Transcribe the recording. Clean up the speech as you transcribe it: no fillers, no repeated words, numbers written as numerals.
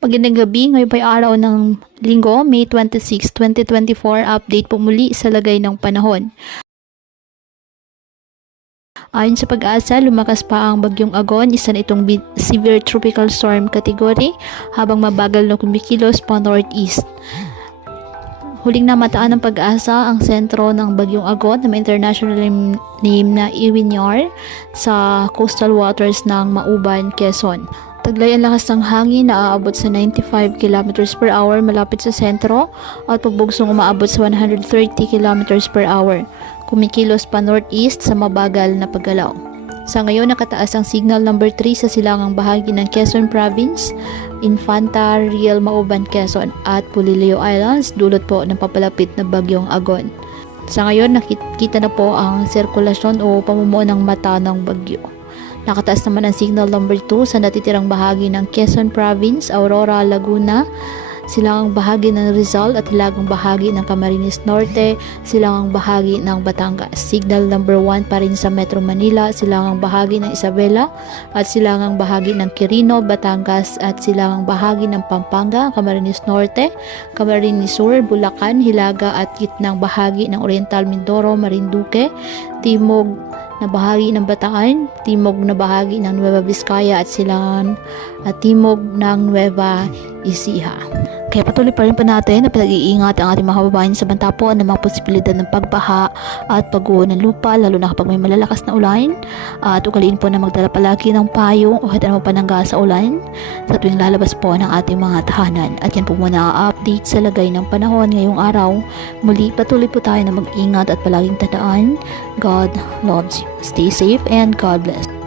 Magandang gabi, ngayon ay araw ng Linggo, May 26, 2024, update po muli sa lagay ng panahon. Ayon sa pag-asa, lumakas pa ang bagyong Agon, isa na itong severe tropical storm category habang mabagal na kumikilos pa northeast. Huling namataan ng pag-asa ang sentro ng bagyong Agon na may international name na Iwinyar sa coastal waters ng Mauban, Quezon. Taglay ang lakas ng hangin na aabot sa 95 km per hour malapit sa sentro at pagbugsong umaabot sa 130 km per hour. Kumikilos pa northeast sa mabagal na paggalaw. Sa ngayon, nakataas ang signal number 3 sa silangang bahagi ng Quezon Province, Infanta, Riel, Mauban, Quezon at Pulilio Islands dulot po ng papalapit na bagyong Agon. Sa ngayon, nakikita na po ang sirkulasyon o pamumuo ng mata ng bagyo. Nakataas naman ang signal number 2 sa natitirang bahagi ng Quezon Province, Aurora, Laguna, silangang bahagi ng Rizal at hilagang bahagi ng Camarines Norte, silangang bahagi ng Batangas. Signal number 1 pa rin sa Metro Manila, silangang bahagi ng Isabela at silangang bahagi ng Quirino, Batangas at silangang bahagi ng Pampanga, Camarines Norte, Camarines Sur, Bulacan, Hilaga at gitnang bahagi ng Oriental Mindoro, Marinduque, Timog na bahagi ng Bataan, timog na bahagi ng Nueva Vizcaya at silangan at timog ng Nueva Ecija. Kaya patuloy pa rin po natin na pinag-iingat ang ating mga kababayan sa banta po ng mga posibilidad ng pagbaha at pagguho ng lupa lalo na kapag may malalakas na ulan at ugaliin po na magdala palagi ng payong o kahit anong panangga sa ulan sa tuwing lalabas po ng ating mga tahanan. At yan po muna ang update sa lagay ng panahon ngayong araw. Muli patuloy po tayo na mag-ingat at palaging tandaan, God loves you. Stay safe and God bless.